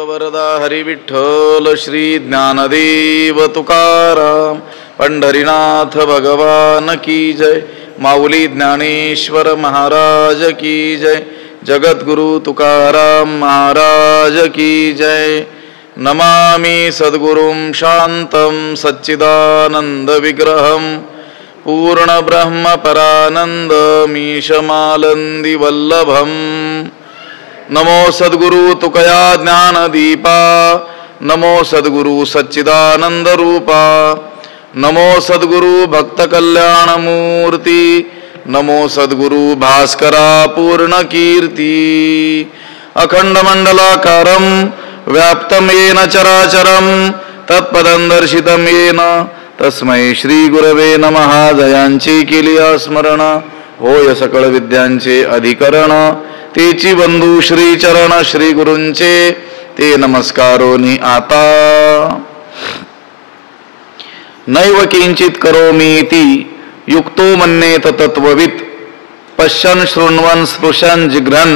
वरदा हरी विठ्ठल श्री ज्ञानदेव तुकाराम पंढरीनाथ भगवान की जय। माऊली ज्ञानेश्वर महाराज की जय। जगद्गुरु तुकाराम महाराज की जय। नमामि सद्गुरुं शांतं सच्चिदानंद विग्रहं पूर्ण ब्रह्म परानंद मीशमालंदी वल्लभम। नमो सद्गुरु तुकया ज्ञान दीपा, नमो सद्गुरु सच्चिदानंद रूपा, नमो सद्गुरु भक्त कल्याण मूर्ति, नमो सद्गुरु भास्करा पूर्ण कीर्ति। अखंड मंडलाकारं व्याप्तं येन चराचरं तत्पदं दर्शितं येन तस्मै श्री गुरवे नमः। जयांची केली स्मरण होय सकळ विद्यांचे अधिकरण, तेची बंधू श्री चरण श्री गुरूंचे ते नमस्कारोनी आता। नैव किंचित करोमीति युक्तो मन्येत तत्ववित्, पश्यन् शृण्वन् स्पृशन् जिघ्रन्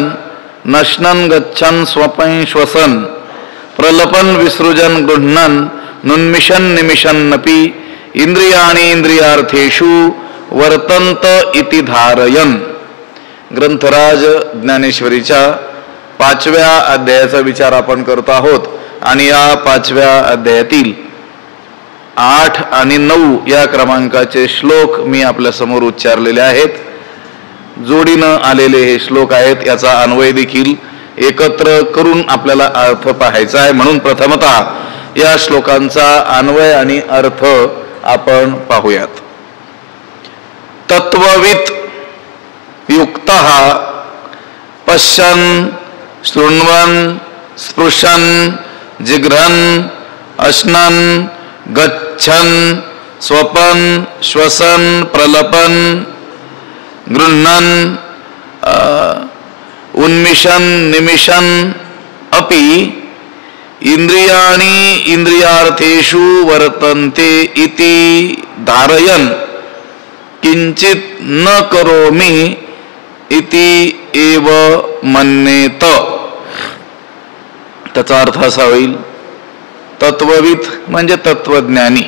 नश्नन् गच्छन् स्वपन् श्वसन्, प्रलपन् विसृजन् गृह्णन् नुन्मिषन् निमिषन्नपि, इंद्रियाणि इंद्रियार्थेषु वर्तन्त इति धारयन्। ग्रंथराज ज्ञानेश्वरीच्या 5व्या अध्यायाचा विचार आपण करतो आहोत आणि या 5व्या अध्यायातील 8 आणि 9 या क्रमांकाचे श्लोक मी आपल्या समोर उच्चारलेले आहेत। जोडीनं आलेले हे श्लोक आहेत, याचा अन्वय देखील एकत्र करून आपल्याला अर्थ पाहायचा आहे। म्हणून प्रथमतः या श्लोकांचा अन्वय आणि अर्थ आपण पाहूयात। तत्ववित् युक्तः पश्यन् शृण्वन् स्पृशन् जिघ्रन् अश्नन् गच्छन् स्वपन् श्वसन् प्रलपन् गृह्णन् उन्मिषन् निमिषन् अपि, इंद्रियाणि इंद्रियार्थेषु वर्तन्ते इति धारयन्, किंचित न करोमि इति एव मन्येत। त्याचा अर्थ असा होईल, तत्वविद म्हणजे तत्वज्ञानी,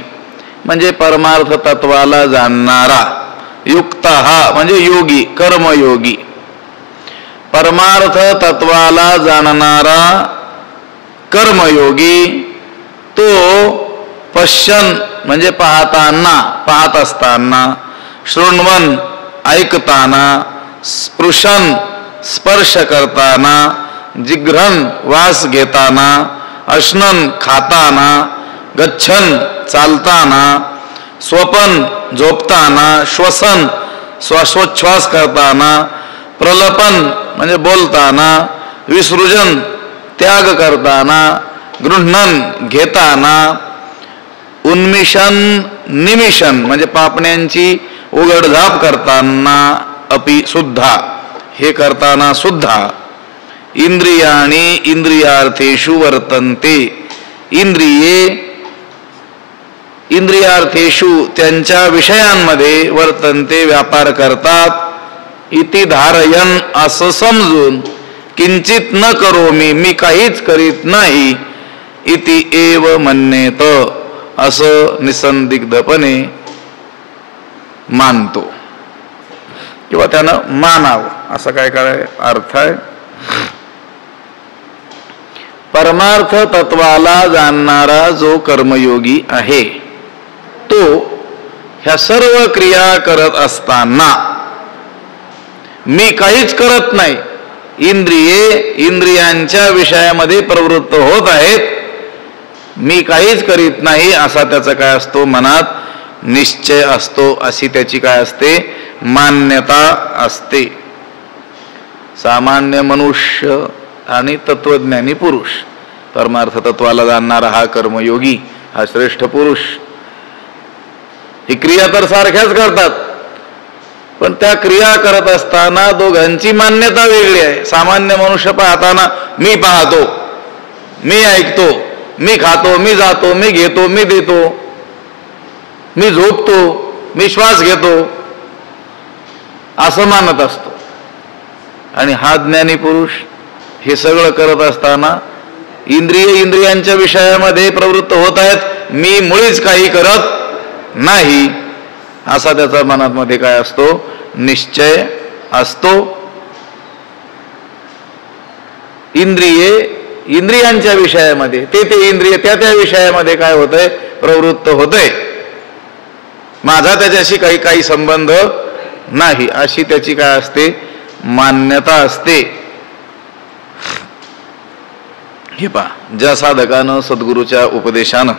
म्हणजे परमार्थ तत्वाला जाणणारा, युक्तः म्हणजे योगी कर्मयोगी, परमार्थ तत्वाला जाणणारा कर्मयोगी तो पश्यन म्हणजे पाहताना पाहत असताना, शृण्वन ऐकताना, स्पृशन स्पर्श करताना, जिघ्रन वास घेताना, अश्नन खाताना, गच्छन चालताना, स्वपन झोपताना, श्वसन श्वासोच्छ्वास करताना, प्रलपन म्हणजे बोलताना, विसृजन त्याग करताना, गृह्णन घेताना, उन्मिषण निमिषण म्हणजे पापण्यांची उघडझाप करताना, अपि सुद्धा हे करताना सुद्धा, इंद्रियाणि इंद्रियार्थेषु वर्तन्ते इंद्रिये इंद्रियार्थेषु त्यांच्या विषयांमध्ये वर्तन्ते व्यापार करतात, इति धारयन असं समजून, किंचित न करोमि मी काहीच करीत नाही, इति एव मन्येत असं निसंदिग्धपणे मानतो किंवा त्यानं मानावं, असं काय काय अर्थ आहे। परमार्थ तत्वाला जाणणारा जो कर्मयोगी आहे तो ह्या सर्व क्रिया करत असताना मी काहीच करत नाही, इंद्रिये इंद्रियांच्या विषयामध्ये प्रवृत्त होत आहेत, मी काहीच करीत नाही असा त्याचा काय असतो, मनात निश्चय असतो, अशी त्याची काय असते, मान्यता असते। सामान्य मनुष्य आणि तत्वज्ञानी पुरुष, परमार्थ तत्वाला जाणणारा हा कर्मयोगी, हा श्रेष्ठ पुरुष, ही क्रिया तर सारख्याच करतात, पण त्या क्रिया करत असताना दोघांची मान्यता वेगळी आहे। सामान्य मनुष्य पाहताना मी पाहतो, मी ऐकतो, मी खातो, मी जातो, मी घेतो, मी देतो, मी झोपतो, मी श्वास घेतो असं मानत असतो। आणि हा ज्ञानी पुरुष हे सगळं करत असताना इंद्रियांच्या विषयामध्ये प्रवृत्त होत आहेत, मी मुळीच काही करत नाही, असा त्याचा मनामध्ये काय असतो? निश्चय असतो. इंद्रियांच्या विषयामध्ये ते इंद्रिय त्या विषयामध्ये काय होतंय? प्रवृत्त होतंय. माझा त्याच्याशी काही संबंध नाही, अशी त्याची काय असते? मान्यता असते. हे पहा, ज्या साधकानं सद्गुरूच्या उपदेशानं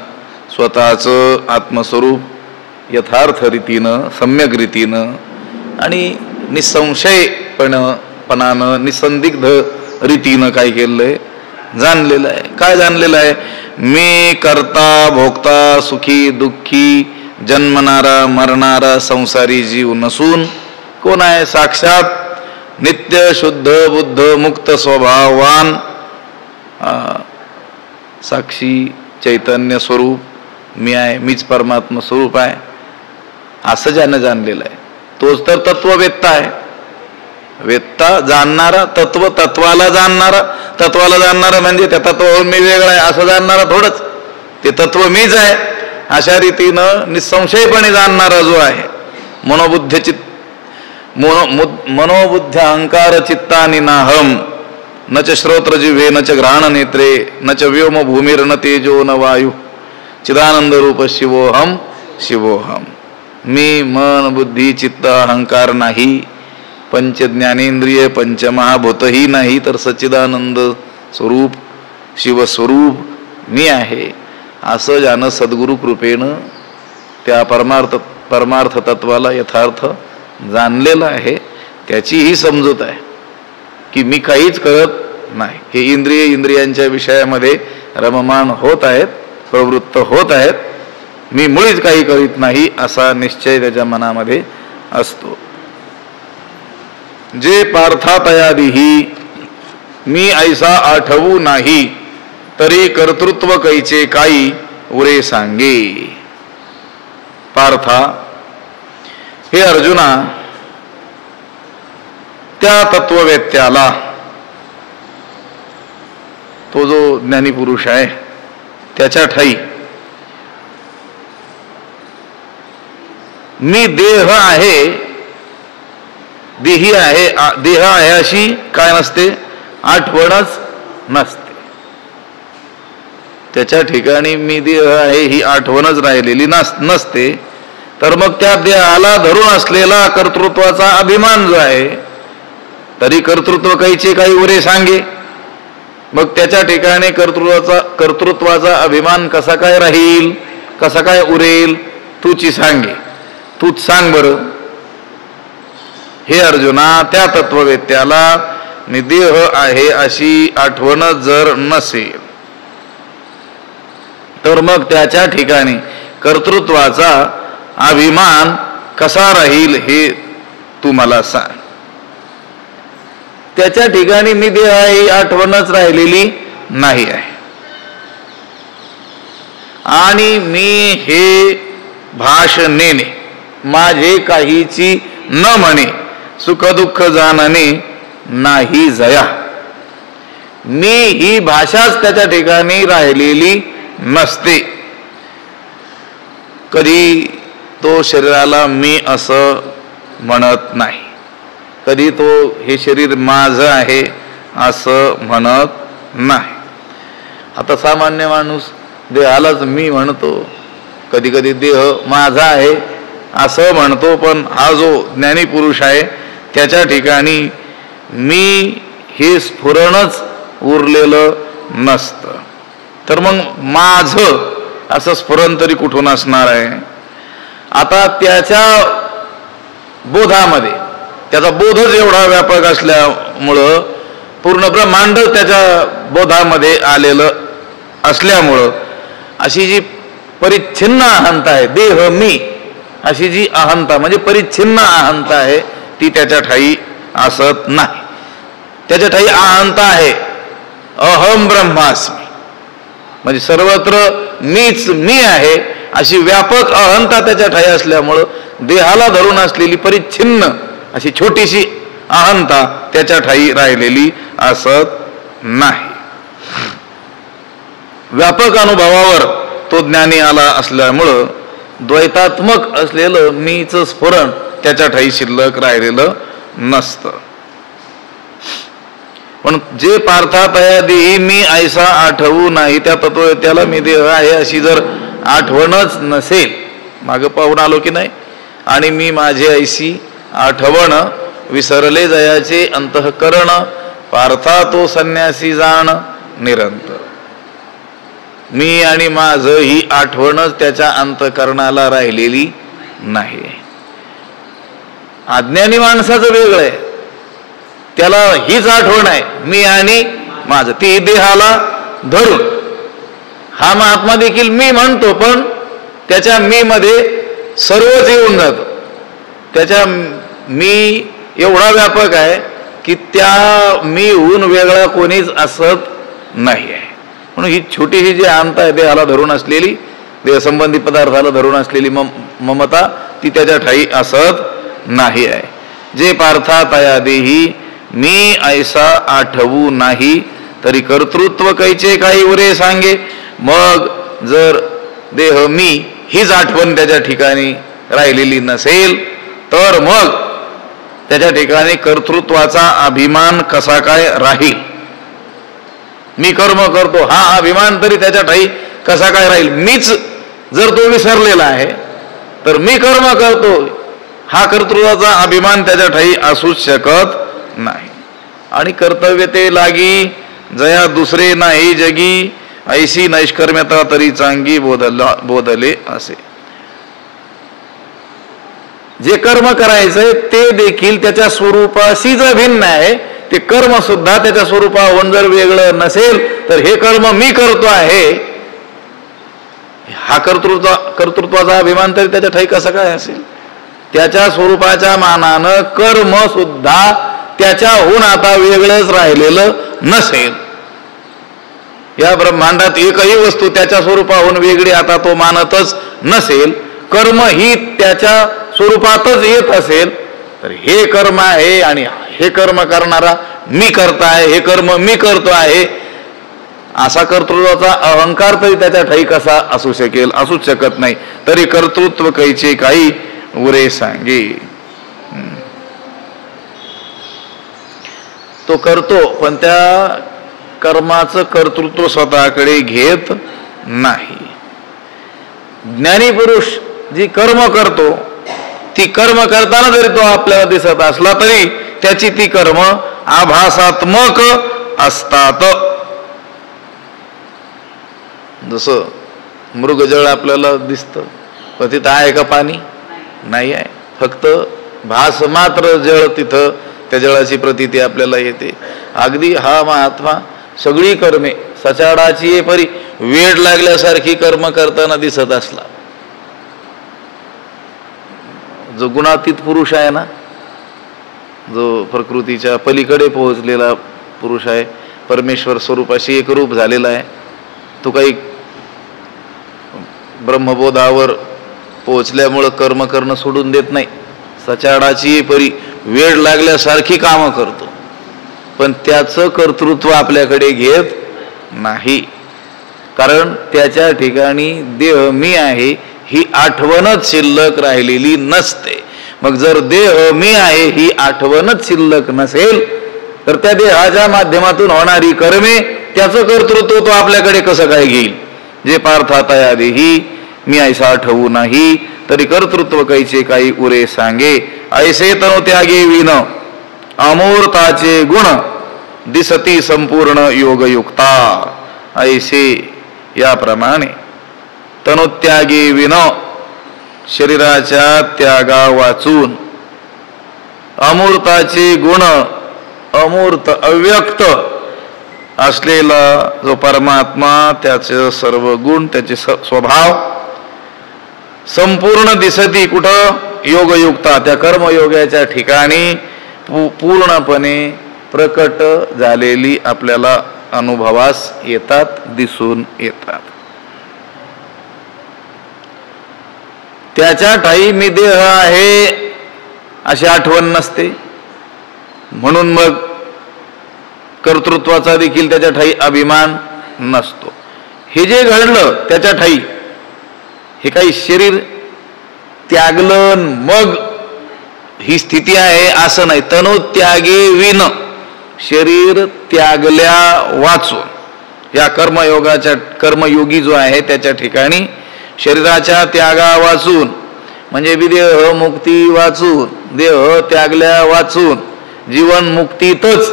स्वतःचं आत्मस्वरूप यथार्थ रीतीनं, सम्यक रीतीनं आणि निसंशयपणानं, निसंदिग्ध रीतीनं काय केलंय? जाणलेलं आहे. काय जाणलेलं आहे? मी कर्ता भोक्ता सुखी दुःखी जन्मणारा मरणारा संसारी जीव नसून कोण आहे? साक्षात नित्य शुद्ध बुद्ध मुक्त स्वभाववान साक्षी चैतन्य स्वरूप मी आहे, मीच परमात्मा स्वरूप आहे, असं ज्यानं जाणलेलं आहे तोच तर तत्ववेत्ता आहे. वेत्ता जाणणारा, तत्वाला जाणणारा म्हणजे त्या तत्वावरून मी वेगळा आहे असं जाणणारा थोडंच, ते तत्व मीच आहे अशा रीतीनं निसंशयपणे जाणणारा जो आहे, मनोबुद्ध्य अहंकार चित्तानि नाहम न च श्रोत्र जिव्हे न च घ्राण नेत्रे न च व्योम भूमिर न तेजो न वायू चिदानंद रूप शिवोहम. मी मन बुद्धी चित्त अहंकार नाही, पंच ज्ञानेंद्रिय पंचमहाभूतही नाही, तर सच्चिदानंद स्वरूप शिवस्वरूप मी आहे असं ज्यानं सद्गुरु कृपेनं त्या परमार्थ तत्वाला यथार्थ जाणलेलं आहे, त्याची ही समजूत आहे की मी काहीच करत नाही. हे इंद्रियांच्या विषयामध्ये रममाण होत आहेत, प्रवृत्त होत आहेत, मी मुळीच काही करीत नाही असा निश्चय त्याच्या मनामध्ये असतो. जे पार्थातयादिही मी ऐसा आठवू नाही, तरी कर्तृत्व कैचे काही उरे सांगे. पार्था, हे अर्जुना, त्या तत्ववेत्याला, तो जो ज्ञानी पुरुष आहे त्याच्या ठाई मी देह आहे, देही आहे, देह आहे अशी काय नसते? आठवणच नसते. त्याच्या ठिकाणी मी देह आहे ही आठवणच राहिलेली नसते. तर मग त्या देहाला धरून असलेला कर्तृत्वाचा अभिमान जो आहे, तरी कर्तृत्व काहीचे काही उरे सांगे. मग त्याच्या ठिकाणी कर्तृत्वाचा अभिमान कसा काय राहील, कसा काय उरेल? तूची सांगे, तूच सांग बरं. हे अर्जुना, त्या तत्ववेत्याला मी देह आहे अशी आठवण जर नसेल तर मग त्याच्या ठिकाणी कर्तृत्वाचा अभिमान कसा राहील हे तू मला सांग. त्याच्या ठिकाणी मी देह आहे आठवणच राहिलेली नाही आहे, आणि मी हे भाष नेणे माझे काहीची न म्हणे, सुख दुःख जाणणे नाही जया. मी ही भाषाच त्याच्या ठिकाणी राहिलेली नसते. कधी तो शरीराला मी असं म्हणत नाही, कधी तो हे शरीर माझं आहे असं म्हणत नाही. आता सामान्य माणूस देहालाच मी म्हणतो, कधी कधी देह माझा आहे असं म्हणतो, पण हा जो ज्ञानी पुरुष आहे त्याच्या ठिकाणी मी हे स्फुरणच उरलेलं नसतं. तर मग माझं असं स्फुरण तरी कुठून असणार आहे? आता त्याच्या बोधामध्ये, त्याचा बोधच एवढा व्यापक असल्यामुळं, पूर्ण ब्रह्मांड त्याच्या बोधामध्ये आलेलं असल्यामुळं, अशी जी परिच्छिन्न अहंता आहे, देह मी अशी जी अहंता म्हणजे परिच्छिन्न अहंता आहे, ती त्याच्या ठाई असत नाही. त्याच्या ठाई अहंता आहे अहम ब्रह्मास्मी, म्हणजे सर्वत्र मीच मी आहे अशी व्यापक अहंता त्याच्या ठाई असल्यामुळं देहाला धरून असलेली परिच्छिन्न अशी छोटीशी अहंता त्याच्या ठाई राहिलेली असत नाही. व्यापक अनुभवावर तो ज्ञानी आला असल्यामुळं द्वैतात्मक असलेलं मीच स्फुरण त्याच्या ठाई शिल्लक राहिलेलं नसतं. पण जे पार्थातया देही मी ऐसा आठवू नाही, त्या तत्व त्याला मी देह आहे अशी जर आठवणच नसेल, मागं पाहून आलो की नाही, आणि मी माझे ऐशी आठवण विसरले जयाचे अंतःकरण, पार्था तो संन्यासी जाण निरंतर. मी आणि माझ ही आठवणच त्याच्या अंतःकरणाला राहिलेली नाही. अज्ञानी माणसाचं वेगळं आहे, त्याला हीच आठवण आहे मी आणि माझं, ती देहाला धरून. हा महात्मा देखील मी म्हणतो, पण त्याच्या मी मध्ये सर्वच येऊन जातो. त्याच्या मी एवढा व्यापक आहे की त्या मी होऊन वेगळा कोणीच असत नाही आहे. म्हणून ही छोटी ही जी अहंता आहे, देहाला धरून असलेली, देहसंबंधी पदार्थाला धरून असलेली ममता, ती त्याच्या ठाई असत नाही आहे. जे पार्थातया देही मी ऐसा आठवू नाही, तरी कर्तृत्व कैचे काही उरे सांगे. मग जर देह मी हीच आठवण त्याच्या ठिकाणी राहिलेली नसेल, तर मग त्याच्या ठिकाणी कर्तृत्वाचा अभिमान कसा काय राहील. मी कर्म करतो हा अभिमान तरी त्याच्या ठाई कसा काय राहील. मीच जर तो विसरलेला आहे, तर मी कर्म करतो हा कर्तृत्वाचा अभिमान त्याच्या ठाई असूच शकत नाही. आणि कर्तव्य ते लागी जया दुसरे नाही जगी, ऐशी नैष्कर्म्यता तरी चांगी बोधले असे. जे कर्म करायचंय ते देखील त्याच्या स्वरूपाशीच भिन्न आहे. ते कर्म सुद्धा त्याच्या स्वरूपाहून जर वेगळं नसेल, तर हे कर्म मी करतो आहे हा कर्तृत्वाचा अभिमान तरी त्याच्या ठाई कसा काय असेल. त्याच्या स्वरूपाच्या मानानं कर्म सुद्धा त्याच्याहून आता वेगळंच राहिलेलं नसेल. या ब्रह्मांडात एकही वस्तू त्याच्या स्वरूपाहून वेगळी आता तो मानतच नसेल, कर्म ही त्याच्या स्वरूपातच येत असेल, तर हे कर्म आहे आणि हे कर्म करणारा मी करताय, हे कर्म मी करतो आहे, असा कर्तृत्वाचा अहंकार तरी त्याच्या ठाई कसा असू शकेल, असूच शकत नाही. तरी कर्तृत्व कैचे काही उरे सांगे. तो करतो, पण त्या कर्माचं कर्तृत्व स्वतःकडे घेत नाही. ज्ञानी पुरुष जी कर्म करतो, ती कर्म करताना जरी तो आपल्याला दिसत असला तरी त्याची ती कर्म आभासात्मक असतात. जसं मृगजळ आपल्याला दिसतं, पण तिथं आहे का पाणी? नाही आहे, फक्त भास मात्र जळ तिथं, त्या जळाची प्रतीती आपल्याला येते. अगदी हा महात्मा सगळी कर्मे सचाडाची परी वेड लागल्यासारखी कर्म करताना दिसत असला, जो गुणातीत पुरुष आहे ना, जो प्रकृतीच्या पलीकडे पोहोचलेला पुरुष आहे, परमेश्वर स्वरूपाशी एकरूप झालेला आहे, तो काही ब्रह्मबोधावर पोहोचल्यामुळं कर्म करणं सोडून देत नाही. सचाडाची परी वेड लागल्यासारखी कामं करतो, पण त्याचं कर्तृत्व आपल्याकडे घेत नाही. कारण त्याच्या ठिकाणी देह मी आहे ही आठवणच शिल्लक राहिलेली नसते. मग जर देह मी आहे ही आठवणच शिल्लक नसेल, तर त्या देहाच्या माध्यमातून होणारी कर्मे त्याचं कर्तृत्व तो आपल्याकडे कसं काय घेईल. जे पार्थातया देही मी ऐसा आठवू नाही, तरी कर्तृत्व कैचे काही उरे सांगे. ऐसे तनु त्यागे विन अमूर्ताचे गुण दिसती संपूर्ण योगयुक्ता. ऐसे याप्रमाणे तनुत्यागी विन शरीराच्या त्यागा वाचून अमूर्ताचे गुण, अमूर्त अव्यक्त असलेला जो परमात्मा, त्याचे सर्व गुण, त्याचे स्वभाव संपूर्ण दिसती कुठं? योगयुक्ता, त्या कर्मयोगाच्या ठिकाणी पूर्णपणे प्रकट झालेली आपल्याला अनुभवास येतात, दिसून येतात. त्याच्या ठाई मी देह आहे अशी आठवण नसते, म्हणून मग कर्तृत्वाचा देखील त्याच्या ठाई अभिमान नसतो. हे जे घडलं त्याच्या ठाई हे काही शरीर त्यागलं मग ही स्थिती आहे असं नाही. तनुत्यागे विन, शरीर त्यागल्या वाचून या कर्मयोगाच्या कर्मयोगी जो आहे त्याच्या ठिकाणी शरीराच्या त्यागा वाचून म्हणजे देह मुक्ती वाचून, देह त्यागल्या वाचून जीवन मुक्तीतच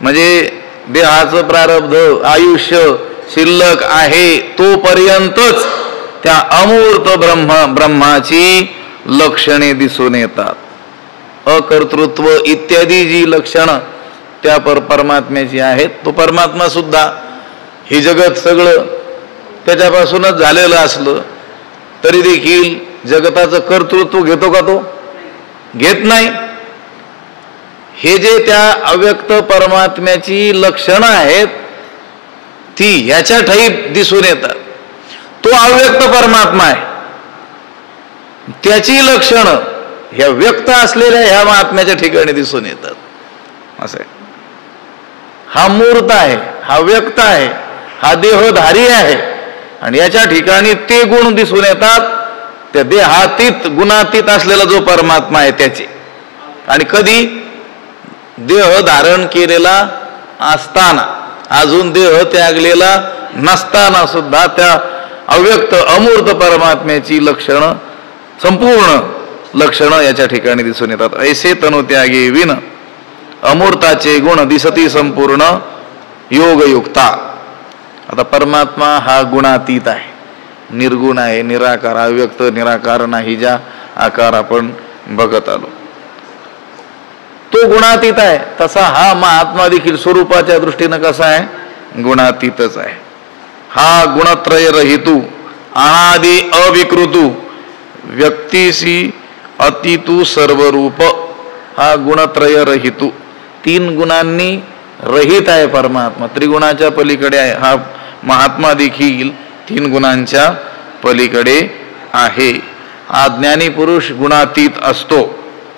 म्हणजे देहाचं प्रारब्ध आयुष्य शिल्लक आहे तोपर्यंतच त्या अमूर्त ब्रह्माची लक्षणे दिसून येतात. अकर्तृत्व इत्यादी जी लक्षणं त्या परमात्म्याची आहेत. तो परमात्मा सुद्धा हे जगत सगळं त्याच्यापासूनच झालेलं असलं तरी देखील जगताचं कर्तृत्व घेतो का? तो घेत नाही. हे जे त्या अव्यक्त परमात्म्याची लक्षणं आहेत ती ह्याच्या ठाई दिसून येतात. तो अव्यक्त परमात्मा आहे, त्याची लक्षणं ह्या व्यक्त असलेल्या ह्या महात्म्याच्या ठिकाणी दिसून येतात. असं आहे. हा मूर्त आहे, हा व्यक्त आहे, हा देहधारी आहे आणि याच्या ठिकाणी ते गुण दिसून येतात त्या देहातीत गुणातीत असलेला जो परमात्मा आहे त्याचे. आणि कधी देह धारण केलेला असताना, अजून देह त्यागलेला नसताना सुद्धा त्या अव्यक्त अमूर्त परमात्म्याची लक्षणं संपूर्ण लक्षणं याच्या ठिकाणी दिसून येतात. ऐसे तनुत्यागे विन अमूर्ताचे गुण दिसती संपूर्ण योगयुक्ता. आता परमात्मा हा गुणातीत आहे, निर्गुण आहे, निराकार, अव्यक्त निराकार नाही ज्या आकार आपण बघत आलो तो गुणातीत आहे. तसा हा महात्मा देखील स्वरूपाच्या दृष्टीनं कसा आहे? गुणातीतच आहे. हा गुणत्रय रहितू अनादि अविकृतू व्यक्तिसी अतितू सर्वरूप. हा गुणत्रय रहितू, तीन गुणांनी रहित आहे परमात्मा, त्रिगुणाच्या पलीकडे आहे. हा महात्मा देखील तीन गुणांच्या पलीकडे आहे. अज्ञानी पुरुष गुणातीत असतो.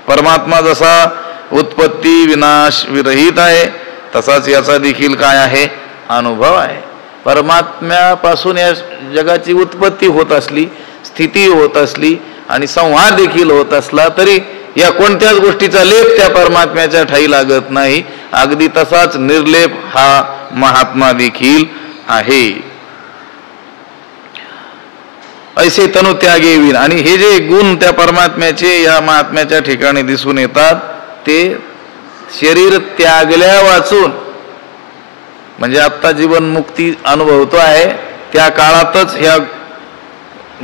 परमात्मा जसा उत्पत्ती विनाश विरहित आहे तसाच याचा देखील काय आहे? अनुभव आहे. परमात्म्यापासून या जगाची उत्पत्ती होत असली, स्थिती होत असली आणि संहार देखील होत असला तरी या कोणत्याच गोष्टीचा लेप त्या परमात्म्याच्या ठाई लागत नाही. अगदी तसाच निर्लेप हा महात्मा देखील आहे. ऐसे तनुत्यागे विन. आणि हे जे गुण त्या परमात्म्याचे या महात्म्याच्या ठिकाणी दिसून येतात ते शरीर त्यागल्या वाचून म्हणजे आता जीवन मुक्ती अनुभवतो आहे त्या काळातच ह्या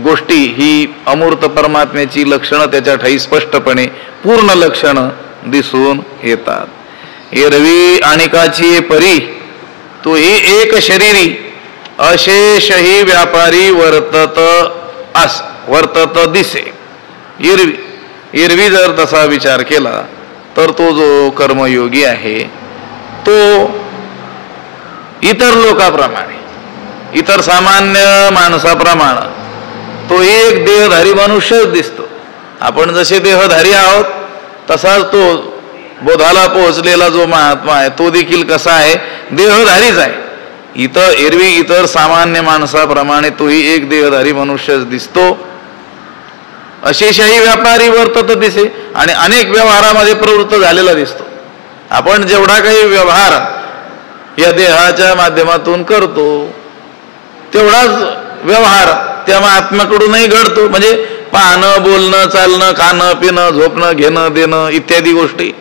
गोष्टी ही अमूर्त परमात्म्याची लक्षणं त्याच्या ठाई स्पष्टपणे पूर्ण लक्षणं दिसून येतात. एरवी आणिकाची परी तो ही एक शरीरी अशेषही व्यापारी वर्तत दिसे. एरवी जर तसा विचार केला तर तो जो कर्मयोगी आहे तो इतर लोकांप्रमाणे, इतर सामान्य माणसाप्रमाणे तो एक देहधारी मनुष्यच दिसतो. आपण जसे देहधारी आहोत तसाच तो बोधाला पोहोचलेला जो महात्मा आहे तो देखील कसा आहे? देहधारीच आहे. एरवी इतर सामान्य माणसाप्रमाणे तोही एक देहधारी मनुष्यच दिसतो. अशेषही व्यापारी वर्तत दिसे आणि अनेक व्यवहारामध्ये प्रवृत्त झालेला दिसतो. आपण जेवढा काही व्यवहार या देहाच्या माध्यमातून करतो तेवढाच व्यवहार त्या महात्म्याकडूनही घडतो. म्हणजे पाहणं, बोलणं, चालणं, खाणं, पिणं, झोपणं, घेणं, देणं इत्यादी गोष्टी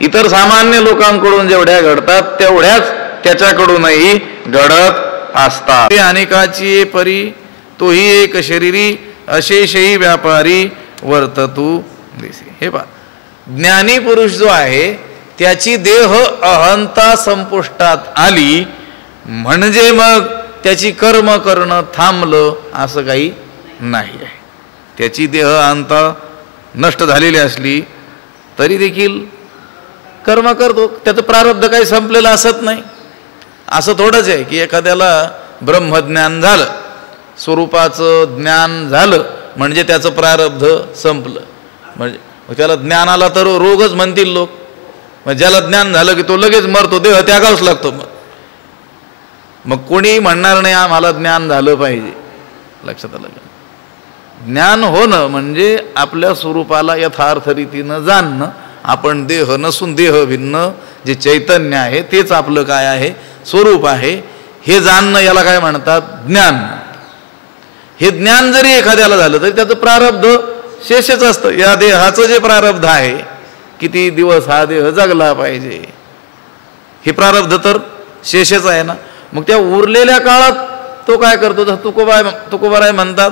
इतर सामान्य लोकांकडून जेवढ्या घडतात तेवढ्याच त्याच्याकडूनही घडत असतात. अनेकाची परी तोही एक शरीरी अशेषही व्यापारी वर्ततू दिसे. हे पहा, ज्ञानी पुरुष जो आहे त्याची देह अहंता संपुष्टात आली म्हणजे मग त्याची कर्म करणं थांबलं असं काही नाही आहे. त्याची देह अहंता नष्ट झालेली असली तरी देखील कर्म करतो. त्याचं प्रारब्ध काही संपलेलं असत नाही. असं थोडंच आहे की एखाद्याला ब्रह्मज्ञान झालं, स्वरूपाचं ज्ञान झालं म्हणजे त्याचं प्रारब्ध संपलं. म्हणजे त्याला ज्ञान आला तर रोगच म्हणतील लोक. मग ज्याला ज्ञान झालं की तो लगेच मरतो, देह त्यागावच लागतो. मग मग कोणी म्हणणार नाही आम्हाला ज्ञान झालं पाहिजे. लक्षात आलं का? ज्ञान होणं म्हणजे आपल्या स्वरूपाला यथार्थ रीतीनं जाणणं. आपण देह नसून देह भिन्न जे चैतन्य आहे तेच आपलं काय आहे, स्वरूप आहे, हे जाणणं याला काय म्हणतात, ज्ञान. हे ज्ञान जरी एखाद्याला झालं तरी त्याचं प्रारब्ध शेषच असतं. या देहाचं जे प्रारब्ध आहे, किती दिवस हा देह जगला पाहिजे, हे प्रारब्ध तर शेषच आहे ना. मग त्या उरलेल्या काळात तो काय करतो, तुकोबाराय म्हणतात,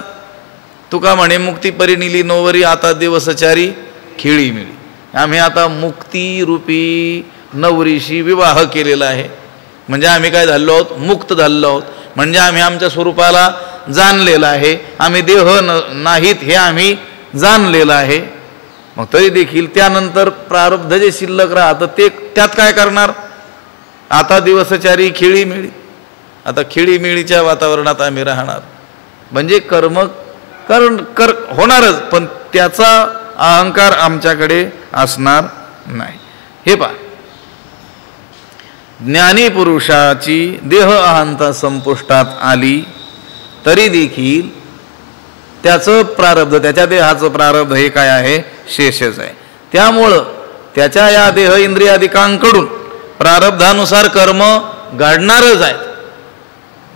तुका म्हणे मुक्ती परिनिली नोवरी आता दिवसचारी खेळी मिळी. आम्ही आता मुक्ती रूपी नवरीशी विवाह केलेला आहे. म्हणजे आम्ही काय झालो आहोत, मुक्त झालो आहोत. म्हणजे आम्ही आमच्या स्वरूपाला जाणलेलं आहे. आम्ही देह नाहीत हे आम्ही जाणलेलं आहे. मग तरी देखील त्यानंतर प्रारब्ध जे शिल्लक राहतं ते त्यात काय करणार, आता दिवसचारी खेळी मिळी. आता खेळी मिळीच्या वातावरणात आम्ही राहणार. म्हणजे कर्म होणारच, पण त्याचा अहंकार आमच्याकडे असणार नाही. हे पहा, ज्ञानी पुरुषाची देह अहंता संपुष्टात आली तरी देखील त्याचं प्रारब्ध, त्याच्या देहाचं प्रारब्ध हे काय आहे, शेषच आहे. त्यामुळं त्याच्या या देह इंद्रियादिकांकडून प्रारब्धानुसार कर्म घडणारच आहेत.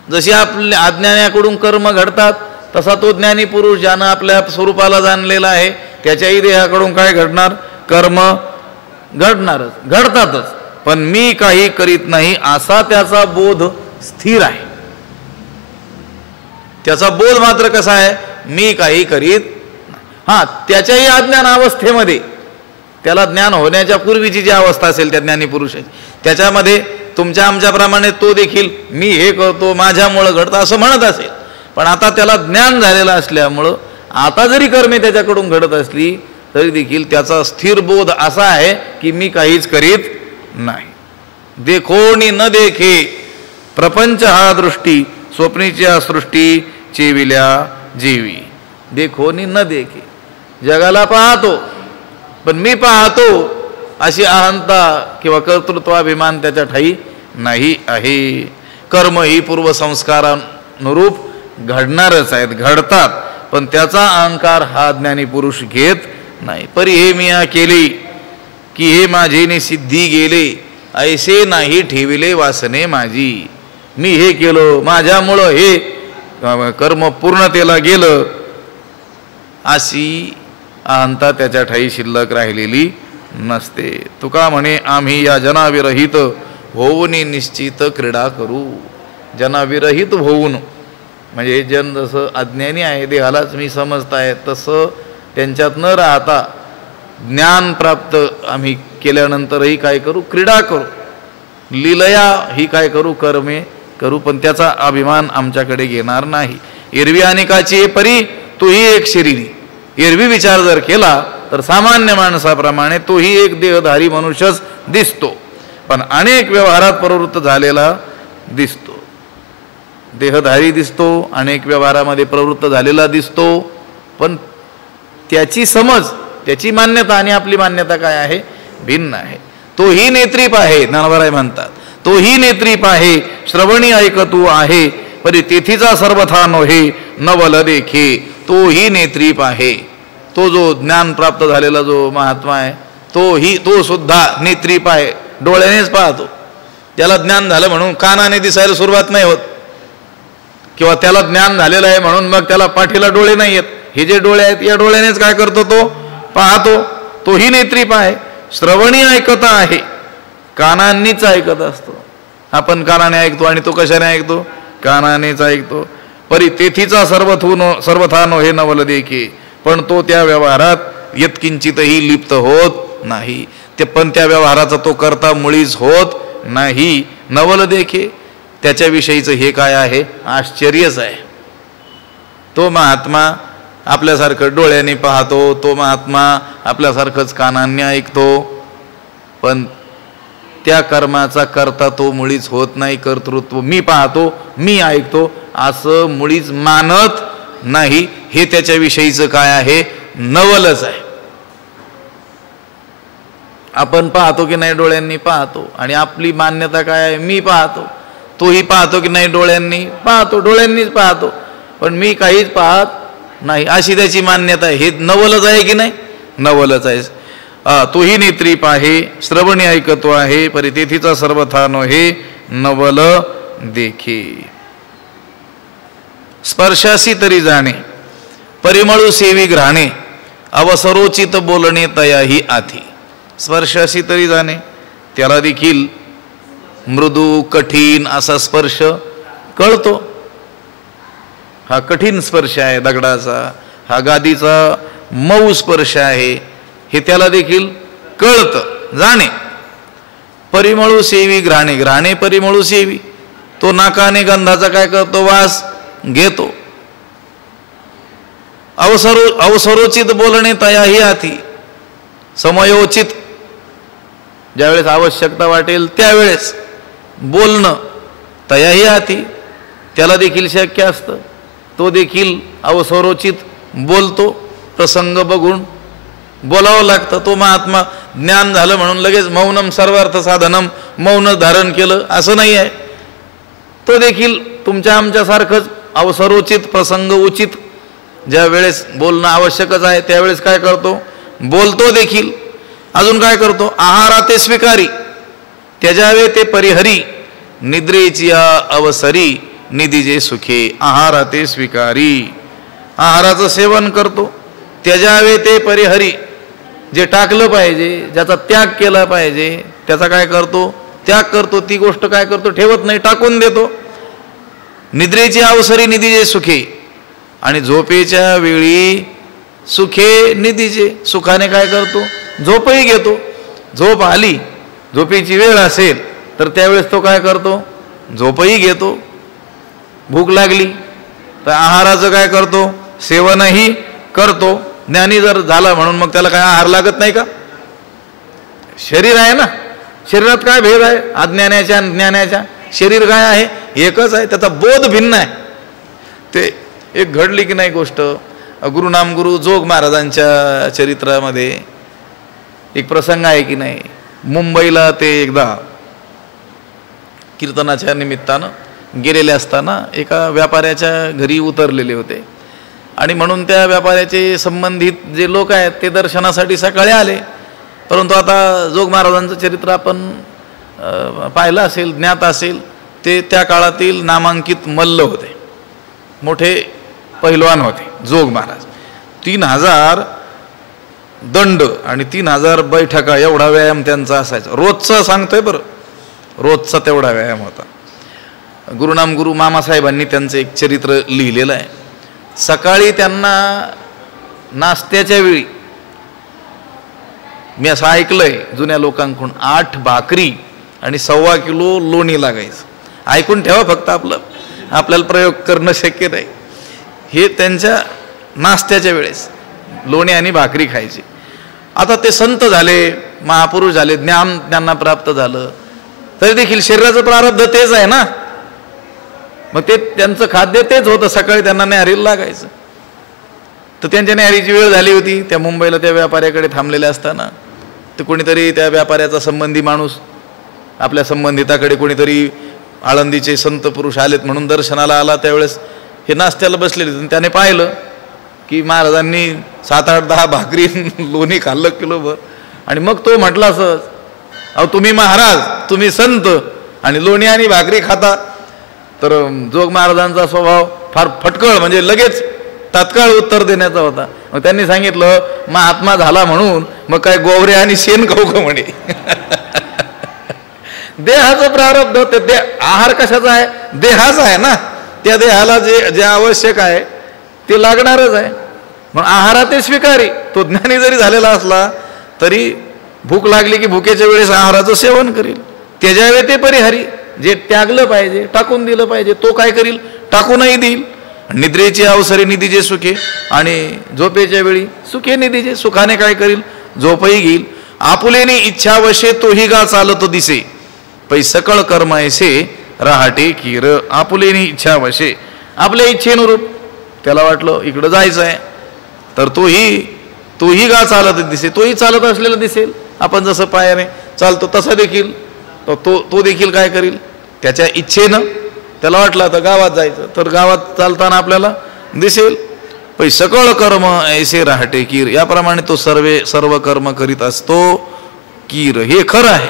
जशी आपल्या अज्ञानाकडून कर्म घडतात तसा तो ज्ञानी पुरुष ज्यानं आपल्या स्वरूपाला जाणलेला आहे त्याच्याही देहाकडून काय घडणार, कर्म घडणारच, घडतातच. पण मी काही करीत नाही असा त्याचा बोध स्थिर आहे. त्याचा बोध मात्र कसा आहे, मी काही करीत. हां, त्याच्याही अज्ञान अवस्थेमध्ये त्याला ज्ञान होण्याच्या पूर्वीची जी अवस्था असेल त्या ज्ञानी पुरुषाची, त्याच्यामध्ये तुमच्या आमच्याप्रमाणे तो देखील मी हे करतो माझ्यामुळं घडतं असं म्हणत असेल. पण आता त्याला ज्ञान झालेलं असल्यामुळं आता जरी कर्मे त्याच्याकडून घडत असली तरी देखील त्याचा स्थिर बोध असा आहे की मी काहीच करीत नाही. देखोनी न देखे प्रपंच हा दृष्टी स्वप्नीच्या सृष्टी चेविल्या जीवी. देखोनी न देखे, जगाला पाहतो पण मी पाहतो अशी अहंता किंवा कर्तृत्वाभिमान त्याच्या ठाई नाही आहे. कर्म ही पूर्वसंस्कारानुरूप घडणारच आहेत, घडतात, पण त्याचा अहंकार हा ज्ञानी पुरुष घेत नाही. परी हे मिया केली की हे माझे निसिद्धी गेले, ऐसे नाही ठेविले वासने माझी. मी हे केलं माझ्यामुळं हे कर्म पूर्णतेला गेलं अशी अहंता त्याच्या ठाई शिल्लक राहिलेली नसते. तुका म्हणे आम्ही या जनाविरहित होऊन निश्चित क्रीडा करू. जनाविरहित होऊन म्हणजे जन जसं अज्ञानी आहे, देहालाच मी समजताय, तसं त्यांच्यात न राहता ज्ञान प्राप्त आम्ही केल्यानंतरही काय करू, क्रीडा करू, लीलया ही काय करू, कर्मे करू, पण त्याचा अभिमान आमच्याकडे घेणार नाही. एरवी अनेकाची परी तोही एक शरीरी. एरवी विचार जर केला तर सामान्य माणसाप्रमाणे तोही एक देहधारी मनुष्यच दिसतो, पण अनेक व्यवहारात प्रवृत्त झालेला दिसतो. देहधारी दिसतो, अनेक व्यवहारामध्ये प्रवृत्त झालेला दिसतो, पण त्याची समज, त्याची मान्यता आणि आपली मान्यता काय आहे, भिन्न आहे. तोही नेत्रीप आहे, ज्ञानोबराय म्हणतात, तोही नेत्रीप आहे, श्रवणी ऐकतू आहे, परी तेथीचा सर्वथा नोहे नवल देखे. तोही नेत्रीप आहे. तो जो ज्ञान प्राप्त झालेला जो महात्मा आहे तो सुद्धा नेत्रीप आहे, डोळ्यानेच पाहतो. त्याला ज्ञान झालं म्हणून कानाने दिसायला सुरुवात नाही होत, किंवा त्याला ज्ञान झालेलं आहे म्हणून मग त्याला पाठीला डोळे नाही आहेत. हे जे डोळे आहेत या डोळ्यानेच काय करतो, तो पाहतो. तोही नेत्रीप आहे. श्रवणी ऐकता आहे, कानांनीच ऐकत असतो. आपण कानाने ऐकतो आणि तो कशाने ऐकतो, कानानेच ऐकतो. परी तेथीचा सर्वथा नो हे नवल देखे, पण तो त्या व्यवहारात यत्किंचितही लिप्त होत नाही. पण त्या व्यवहाराचा तो करता मुळीच होत नाही. नवल देखे, त्याच्याविषयीचं हे काय आहे, आश्चर्यच आहे. तो महात्मा आपल्यासारखं डोळ्याने पाहतो, तो महात्मा आपल्यासारखंच कानांनी ऐकतो, पण त्या कर्माचा करता तो मुळीच होत नाही. कर्तृत्व मी पाहतो, मी ऐकतो असं मुळीच मानत नाही. हे त्याच्याविषयीचं काय आहे, नवलच आहे. आपण पाहतो की नाही, डोळ्यांनी पाहतो, आणि आपली मान्यता काय आहे, मी पाहतो. तोही पाहतो की नाही डोळ्यांनी? पाहतो, डोळ्यांनीच पाहतो, पण मी काहीच पाहत नाही अशी त्याची मान्यता आहे. हे नवलच आहे की नाही? नवलच आहे. तोही नेत्री पाहे, श्रवणी ऐकतो आहे, परितेथीचा सर्वथा नव्हे, नवल देखे. स्पर्शासी तरी जाणे, परिमळू सेवी घ्राणे, अवसरोचित बोलणे तयाही आधी. स्पर्शासी तरी जाणे, त्याला देखील मृदू कठीण असा स्पर्श कळतो. हा कठीण स्पर्श आहे दगडाचा, हा गादीचा मऊ स्पर्श आहे, हे त्याला देखील कळतं. जाणे, परिमळू सेवी घ्राणे, घ्राणे परिमळू सेवी, तो नाकाने गंधाचा काय करतो? वास घेतो. अवसरोचित बोलणे तयाही हाती, समयोचित ज्यावेळेस आवश्यकता वाटेल त्यावेळेस बोलणं तयाही हाती, त्याला देखील शक्य असतं. तो देखील अवसरोचित बोलतो, प्रसंग बघून बोलावं लागतं. तो महात्मा ज्ञान झालं म्हणून लगेच मौनम सर्वार्थ साधनम, मौन धारण केलं असं नाही आहे. तो देखील तुमच्या आमच्यासारखंच अवसरोचित प्रसंग उचित ज्या वेळेस बोलणं आवश्यकच आहे त्यावेळेस काय करतो? बोलतो देखील. अजून काय करतो? आहाराते स्वीकारी, त्याजावे ते परिहरी, निद्रेची अवसरी, निधीजे सुखे. आहाराते स्वीकारी, आहाराचं सेवन करतो. त्याजावे ते परिहरी, जे टाकलं पाहिजे, ज्याचा त्याग केला पाहिजे त्याचा काय करतो? त्याग करतो. ती गोष्ट काय करतो? ठेवत नाही, टाकून देतो. निद्रेची अवसरी, निधीजे सुखे, आणि झोपेच्या वेळी सुखे निधीचे, सुखाने काय करतो? झोपही घेतो. झोप आली, झोपेची वेळ असेल तर त्यावेळेस तो काय करतो? झोपही घेतो. भूक लागली तर आहाराचं काय करतो? सेवनही करतो. ज्ञानी जर झाला म्हणून मग त्याला काय आहार लागत नाही का? शरीर आहे ना, शरीरात काय भेद आहे? अज्ञानाच्या ज्ञानाच्या. शरीर काय आहे? एकच आहे, त्याचा बोध भिन्न आहे. ते एक घडली की नाही गोष्ट, गुरुनामगुरु जोग महाराजांच्या चरित्रामध्ये एक प्रसंग आहे की नाही. मुंबईला ते एकदा कीर्तनाच्या निमित्तानं गेलेले असताना एका व्यापाऱ्याच्या घरी उतरलेले होते, आणि म्हणून त्या व्यापाऱ्याचे संबंधित जे लोक आहेत ते दर्शनासाठी सकाळी आले. परंतु आता जोग महाराजांचं चरित्र आपण पाहिलं असेल, ज्ञात असेल, ते त्या काळातील नामांकित मल्ल होते, मोठे पहिलवान होते जोग महाराज. 3000 दंड आणि 3000 बैठका एवढा व्यायाम त्यांचा असायचा रोजचा. सांगतोय बरं, रोजचा तेवढा व्यायाम होता. गुरुनामगुरु मामासाहेबांनी त्यांचं एक चरित्र लिहिलेलं आहे. सकाळी त्यांना नाश्त्याच्या वेळी, मी असं ऐकलंय जुन्या लोकांकडून, 8 भाकरी आणि 1.25 किलो लोणी लागायचं. ऐकून ठेवा फक्त, आपल्याला प्रयोग करणं शक्य नाही. हे त्यांच्या नाश्त्याच्या वेळेस लोणी आणि भाकरी खायची. आता ते संत झाले, महापुरुष झाले, ज्ञान त्यांना प्राप्त झालं, तरी देखील शरीराचं प्रारब्ध तेच आहे ना. मग ते त्यांचं खाद्य तेच होतं. सकाळी त्यांना न्याहारीला लागायचं. तर त्यांच्या न्याहारीची वेळ झाली होती. त्या मुंबईला त्या व्यापाऱ्याकडे थांबलेल्या असताना तर कोणीतरी त्या व्यापाऱ्याचा संबंधी माणूस, आपल्या संबंधिताकडे कोणीतरी आळंदीचे संत पुरुष आलेत म्हणून दर्शनाला आला. त्यावेळेस हे नाश्त्याला बसलेले, त्याने पाहिलं की महाराजांनी 7, 8, 10 भाकरी लोणी खाल्लं किलोभर. आणि मग तो म्हटला असं, अहो तुम्ही महाराज, तुम्ही संत आणि लोणी आणि भाकरी खाता. तर जोग महाराजांचा स्वभाव फार फटकळ, म्हणजे लगेच तात्काळ उत्तर देण्याचा होता. मग त्यांनी सांगितलं, महात्मा झाला म्हणून मग काय गोवरे आणि शेण खाऊ का म्हणे. देहाचं प्रारब्ध, ते आहार कशाचा आहे? देहाचा आहे ना. त्या देहाला जे आवश्यक आहे ते लागणारच आहे. म्हणून आहाराते स्वीकारी. तो ज्ञानी जरी झालेला असला तरी भूक लागली की भुकेच्या वेळेस आहाराचं सेवन करील. त्याच्यावे ते परिहारी, जे त्यागलं पाहिजे, टाकून दिलं पाहिजे, तो काय करील? टाकूनही देईल. निद्रेची अवसरे निधीचे सुखे, आणि झोपेच्या वेळी सुखे निधीचे, सुखाने काय करील? झोपही घेईल. आपुलेने इच्छा वशे तोही गा चालत दिसे, पै सकळ कर्म ऐसे रहाटे कीर. आपुलेने इच्छा वशे, आपल्या इच्छेनुरूप त्याला वाटलं इकडं जायचं आहे तर तोही गा चालत दिसे, तोही चालत असलेला दिसेल. आपण जसं पायाने चालतो तसा देखील तो देखील काय करील? त्याच्या इच्छेनं त्याला वाटलं आता गावात जायचं, तर गावात चालताना आपल्याला दिसेल पै सकळ कर्म ऐसे राहते कीर, याप्रमाणे तो सर्व कर्म करीत असतो कीर. हे खरं आहे.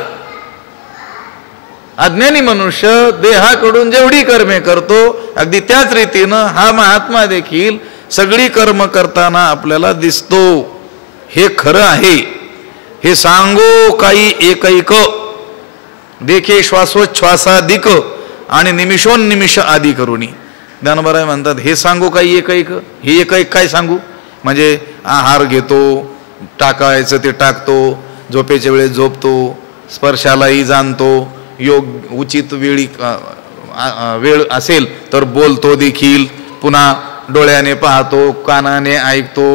अज्ञानी मनुष्य देहाकडून जेवढी कर्मे करतो अगदी त्याच रीतीनं हा महात्मा देखील सगळी कर्म करताना आपल्याला दिसतो. हे खरं आहे. हे सांगो काही एकैक, देखे श्वासोच्छ्वासादिक आणि निमिषोन्निमिष आदी करुणी. ज्ञानोबा म्हणतात हे सांगू काही एकैक. हे एकैक काय सांगू म्हणजे आहार घेतो, टाकायचं ते टाकतो, झोपेच्या वेळेस झोपतो, स्पर्शालाही जाणतो, योग उचित वेळी वेळ असेल तर बोलतो देखील, पुन्हा डोळ्याने पाहतो, कानाने ऐकतो.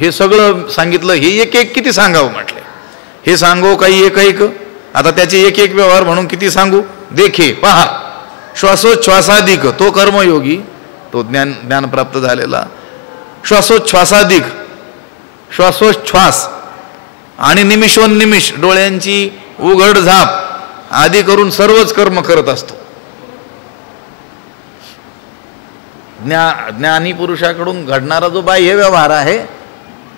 हे सगळं सांगितलं. हे एक एक किती सांगावं म्हटले. हे सांगो काही एकैक. आता त्याचे एक एक व्यवहार म्हणून किती सांगू. देखे पहा, श्वासोच्छ्वासाधिक तो कर्मयोगी, तो ज्ञान प्राप्त झालेला. श्वासोच्छ्वासाधिक श्वासोच्छ्वास आणि निमिषोन्निमिष डोळ्यांची उघड झाप आदी करून सर्वच कर्म करत असतो. ज्ञानी पुरुषाकडून घडणारा जो बाह्य व्यवहार आहे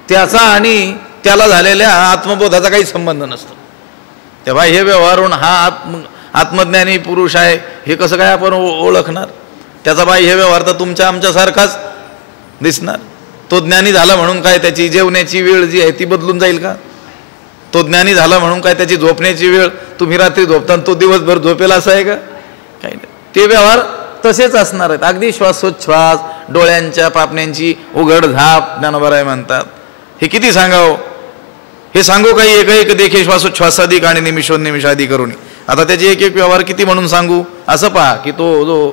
त्याचा आणि त्याला झालेल्या आत्मबोधाचा काही संबंध नसतो. त्या बाह्य व्यवहारून हा आत्मज्ञानी पुरुष आहे हे कसं काय आपण ओळखणार. त्याचा बाह्य व्यवहार तर तुमच्या आमच्यासारखाच दिसणार. तो ज्ञानी झाला म्हणून काय त्याची जेवण्याची वेळ जी आहे ती बदलून जाईल का. तो ज्ञानी झाला म्हणून काय त्याची झोपण्याची वेळ, तुम्ही रात्री झोपताना तो दिवसभर झोपेला असं आहे का. काही नाही. ते व्यवहार तसेच असणार आहेत. अगदी श्वासोच्छ्वास, डोळ्यांच्या पापण्यांची उघड झाप ज्ञानोबा म्हणतात. हे किती सांगावं. हे सांगू काही एकैक, देखे श्वासोच्छ्वासाधिक आणि निमिषोन्निमिषादी करून. आता त्याचे एक एक व्यवहार किती म्हणून सांगू. असं पहा की तो जो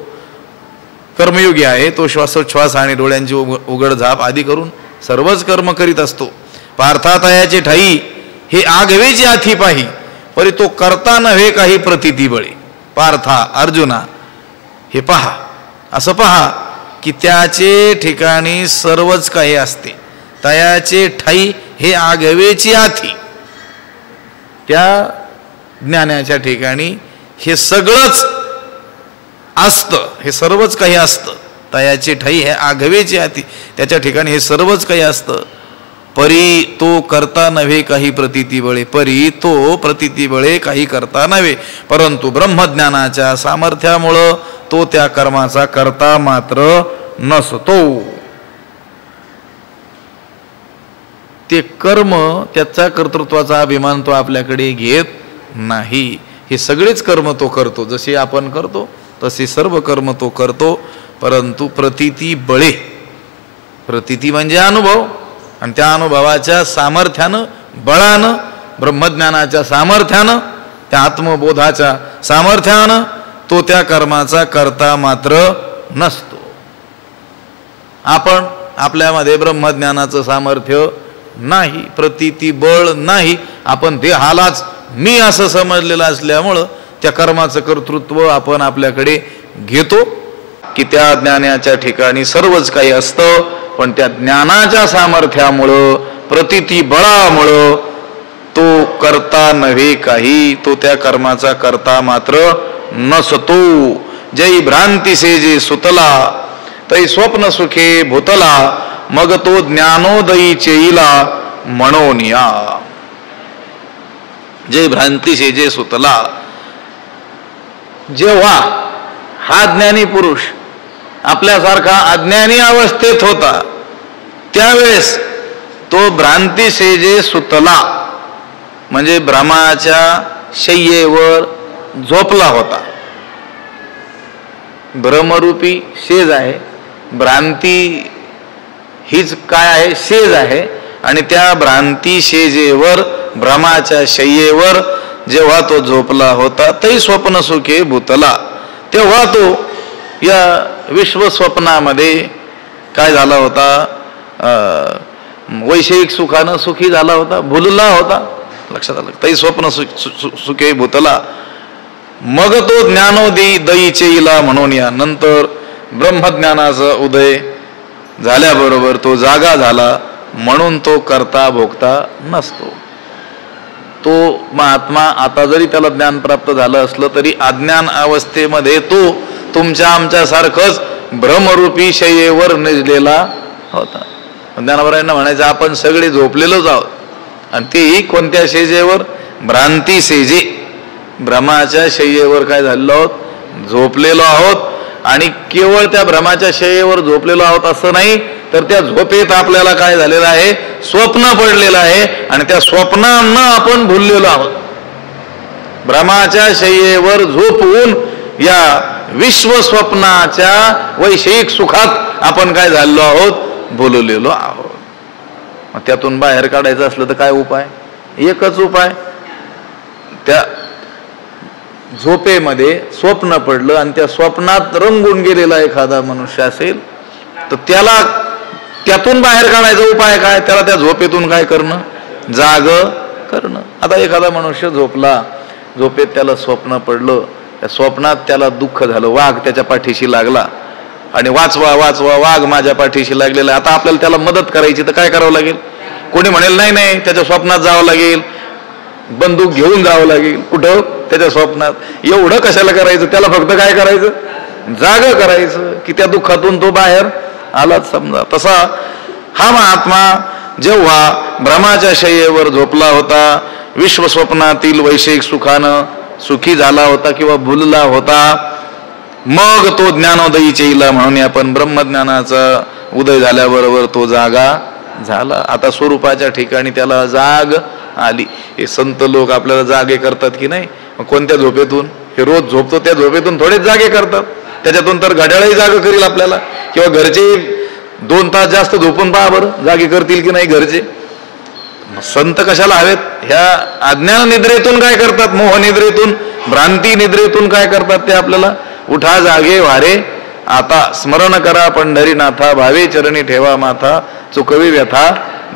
कर्मयोगी आहे तो श्वासोच्छ्वास आणि डोळ्यांची उघड झाप आदी करून सर्वच कर्म करीत असतो. पार्थातयाचे ठाई हे आगवेची आथी पाही, परी तो करता नव्हे काही प्रतिती बळे. पार्था अर्जुना हे पहा, असं पहा की त्याचे ठिकाणी सर्वच काही असते. तयाचे ठाई हे आगवेची आथी, त्या ज्ञानाच्या ठिकाणी हे सगळंच असतं, हे सर्वच काही असतं. तयाचे ठाई हे आगवेची आथी, त्याच्या ठिकाणी हे सर्वच काही असतं. परी तो करता नव्हे काही प्रतिती बळे, परी तो प्रतिती बळे काही करता नव्हे, परंतु ब्रह्मज्ञानाच्या सामर्थ्यामुळं तो त्या कर्माचा करता मात्र नसतो. ते कर्म त्याचा कर्तृत्वाचा अभिमान तो आपल्याकडे घेत नाही. हे सगळेच कर्म तो करतो, जसे आपण करतो तसे सर्व कर्म तो करतो, परंतु प्रतिती बळे. प्रतिती म्हणजे अनुभव, आणि त्या अनुभवाच्या सामर्थ्यानं, बळानं, ब्रह्मज्ञानाच्या सामर्थ्यानं, त्या आत्मबोधाच्या सामर्थ्यानं तो त्या कर्माचा करता मात्र नसतो. आपण आपल्यामध्ये ब्रह्मज्ञानाचं सामर्थ्य नाही, प्रतिती बळ नाही. आपण देहालाच मी असं समजलेलं असल्यामुळं त्या कर्माचं कर्तृत्व आपण आपल्याकडे घेतो की त्या ज्ञानाच्या ठिकाणी सर्वच काही असतं, पण त्या ज्ञानाच्या सामर्थ्यामुळं, प्रतिती बळामुळं तो करता नव्हे काही, तो त्या कर्माचा करता मात्र नसतो. जै भ्रांती से जे सुतला तै स्वप्न सुखे भूतला, मग तो ज्ञानोदयी चेईला म्हणून या. जय भ्रांती से जे सुतला. जेव्हा हा ज्ञानी पुरुष आपल्यासारखा अज्ञानी अवस्थेत होता त्यावेळेस तो भ्रांती से जे सुतला म्हणजे भ्रमाच्या शय्येवर झोपला होता. भ्रमरूपी शेज आहे, भ्रांती हीच काय आहे, शेज आहे. आणि त्या भ्रांती शेजेवर, भ्रमाच्या शय्येवर जेव्हा तो झोपला होता, तै स्वप्न सुखे भूतला, तेव्हा तो या विश्वस्वप्नामध्ये काय झाला होता, वैषयिक सुखानं सुखी झाला होता, भुलला होता. लक्षात आलं. तै स्वप्न सुखे भूतला, मग तो ज्ञानोदयीचे इला म्हणून या. नंतर ब्रह्मज्ञानाचा उदय झाल्याबरोबर तो जागा झाला, म्हणून तो करता भोगता नसतो. तो महात्मा आता जरी त्याला ज्ञान प्राप्त झालं असलं तरी अज्ञान अवस्थेमध्ये तो तुमच्या आमच्या सारखंच भ्रमरूपी शय्येवर निजलेला होता. ज्ञानोबरायांना म्हणायचं आपण सगळे झोपलेलोच आहोत, आणि तेही कोणत्या शय्येवर? भ्रांती सेजे, भ्रमाच्या शय्येवर काय झालेलो आहोत? झोपलेलो आहोत. आणि केवळ त्या भ्रमाच्या शय्येवर झोपलेलो आहोत असं नाही, तर त्या झोपेत आपल्याला काय झालेलं आहे? स्वप्न पडलेलं आहे, आणि त्या स्वप्नांना आपण भुललेलो आहोत. भ्रमाच्या शय्येवर झोपून या विश्व स्वप्नाच्या वैषयिक सुखात आपण काय झालेलो आहोत? भुललेलो आहोत. मग त्यातून बाहेर काढायचं असलं तर काय उपाय? एकच उपाय. त्या झोपेमध्ये स्वप्न पडलं आणि त्या स्वप्नात रंगून गेलेला एखादा मनुष्य असेल तर त्याला त्यातून बाहेर काढायचा उपाय काय? त्याला त्या झोपेतून काय करणं? जाग करणं. आता एखादा मनुष्य झोपला, झोपेत त्याला स्वप्न पडलं, त्या स्वप्नात त्याला दुःख झालं, वाघ त्याच्या पाठीशी लागला आणि वाचवा वाचवा वाघ माझ्या पाठीशी लागलेला. आता आपल्याला त्याला मदत करायची तर काय करावं लागेल? कोणी म्हणेल नाही नाही त्याच्या स्वप्नात जावं लागेल, बंदूक घेऊन जावं लागेल. कुठं? त्याच्या स्वप्नात. एवढं कशाला करायचं? त्याला फक्त काय करायचं? जाग करायचं की त्या दुःखातून तो बाहेर आलाच समजा. तसा हा महात्मा जेव्हा भ्रमाच्या शय्येवर झोपला होता, विश्व स्वप्नातील वैषयिक सुखानं सुखी झाला होता किंवा भुलला होता, मग तो ज्ञानोदयीचे इला म्हणून आपण ब्रह्मज्ञानाचा उदय झाल्याबरोबर तो जागा झाला. आता स्वरूपाच्या ठिकाणी त्याला जाग आली. हे संत लोक आपल्याला जागे करतात की नाही? कोणत्या झोपेतून? हे रोज झोपतो त्या झोपेतून थोडेच जागे करतात. त्याच्यातून तर घड्याळही जाग करील आपल्याला, किंवा घरचे 2 तास जास्त झोपून पहा बरं, जागे करतील की नाही घरचे? संत कशाला हवेत? ह्या अज्ञान निद्रेतून काय करतात? मोह निद्रेतून, भ्रांती निद्रेतून काय करतात ते आपल्याला? उठा जागे वारे आता, स्मरण करा पंढरीनाथा, भावे चरणी ठेवा माथा, चुकवी व्यथा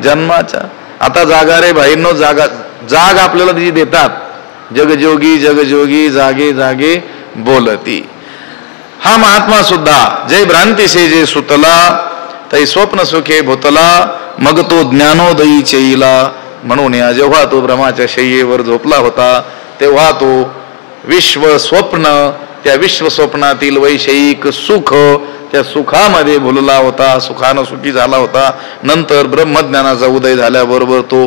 जन्माच्या. आता जागा रे भाईंनो, जागा. जाग आपल्याला जी देतात, जगजोगी जगजोगी जागे जागे बोलती. हा महात्मा सुद्धा जय भ्रांती से जे सुतला, तै स्वप्न सुखे भूतला, मग तो ज्ञानोदयीचे इला. म्हणून या जेव्हा तो भ्रमाच्या शय्येवर झोपला होता तेव्हा तो विश्व स्वप्न, त्या विश्व स्वप्नातील वैषयिक सुख, त्या सुखामध्ये भुलला होता, सुखानं सुखी झाला होता. नंतर ब्रह्मज्ञानाचा उदय झाल्याबरोबर तो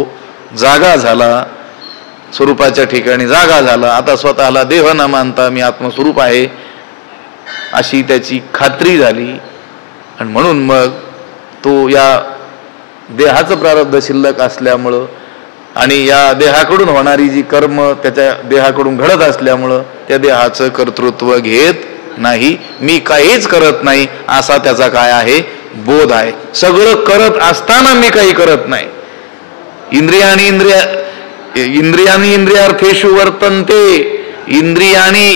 जागा झाला, स्वरूपाच्या ठिकाणी जागा झाला. आता स्वतःला देह न मानता मी आत्मस्वरूप आहे अशी त्याची खात्री झाली. आणि म्हणून मग तो या देहाचं प्रारब्ध शिल्लक असल्यामुळं आणि या देहाकडून होणारी जी कर्म त्याच्या देहाकडून घडत असल्यामुळं त्या देहाचं कर्तृत्व घेत नाही. मी काहीच करत नाही असा त्याचा काय आहे? बोध आहे. सगळं करत असताना मी काही करत नाही. इंद्रियानी इंद्रियार्थेषु वर्तन्ते, इंद्रियानी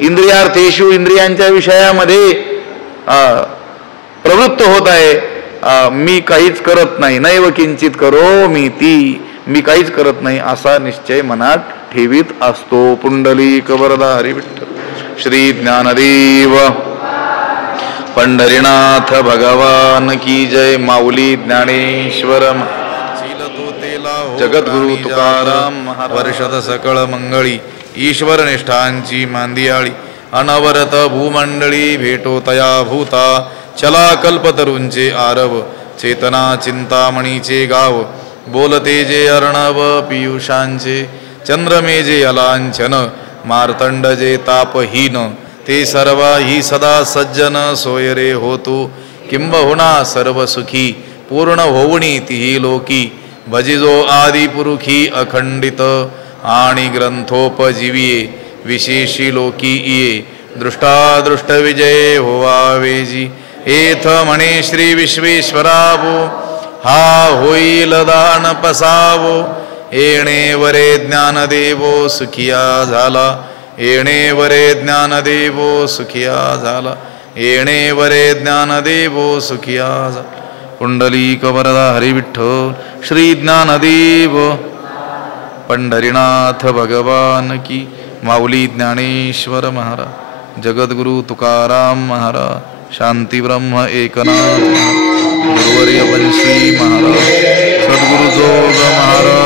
इंद्रियार्थेषु, इंद्रियांच्या विषयामध्ये प्रवृत्त होत आहे. मी काहीच करत नाही. नैव किंचित करोमि ती, मी काहीच करत नाही असा निश्चय मनात ठेवीत असतो. पुंडलिक वरदा हरी विठ्ठल. श्री ज्ञानदेव पंढरीनाथ भगवान की जय. माऊली ज्ञानेश्वर जगद्गुरु तुकाराम वर्षद सकळ मंगळी, ईश्वर निष्ठांची मांदियाळी, अनवरत भूमंडळी भेटो तया भूता. चला कल्पतरूंचे आरव, चेतना चिंतामणीचे गाव, बोलते जे अर्णव पियुषांचे, चंद्रमे जे अलांछन, मार्तंड जे तापहीन, ते सर्वा ही सदा सज्जन सोय रे होतो. किंबहुना सर्व सुखी पूर्ण होवणी तिही लोकी, भजिजो आदि पुरुखी अखंडित, आणि ग्रंथोपजीविये विशेषी लोकी ये. दृष्टादृष्ट विजय होवावेजी, एथ म्हणे श्री विश्वेश्वरावो, हा होईल दान पसावो. येणे वरे ज्ञानदेवो सुखिया झाला, येणे वरे ज्ञानदेवो सुखिया झाला, येणे वरे ज्ञानदेवो सुखिया झाला. पुंडलिक वरदा हरी विठ्ठल. श्री ज्ञानदेव पंढरीनाथ भगवान की. माऊली ज्ञानेश्वर महाराज, जगद्गुरु तुकाराम महाराज, शांती ब्रह्म एकनाथ, गुरुवर्य वंशी महाराज, सद्गुरु जोग महाराज.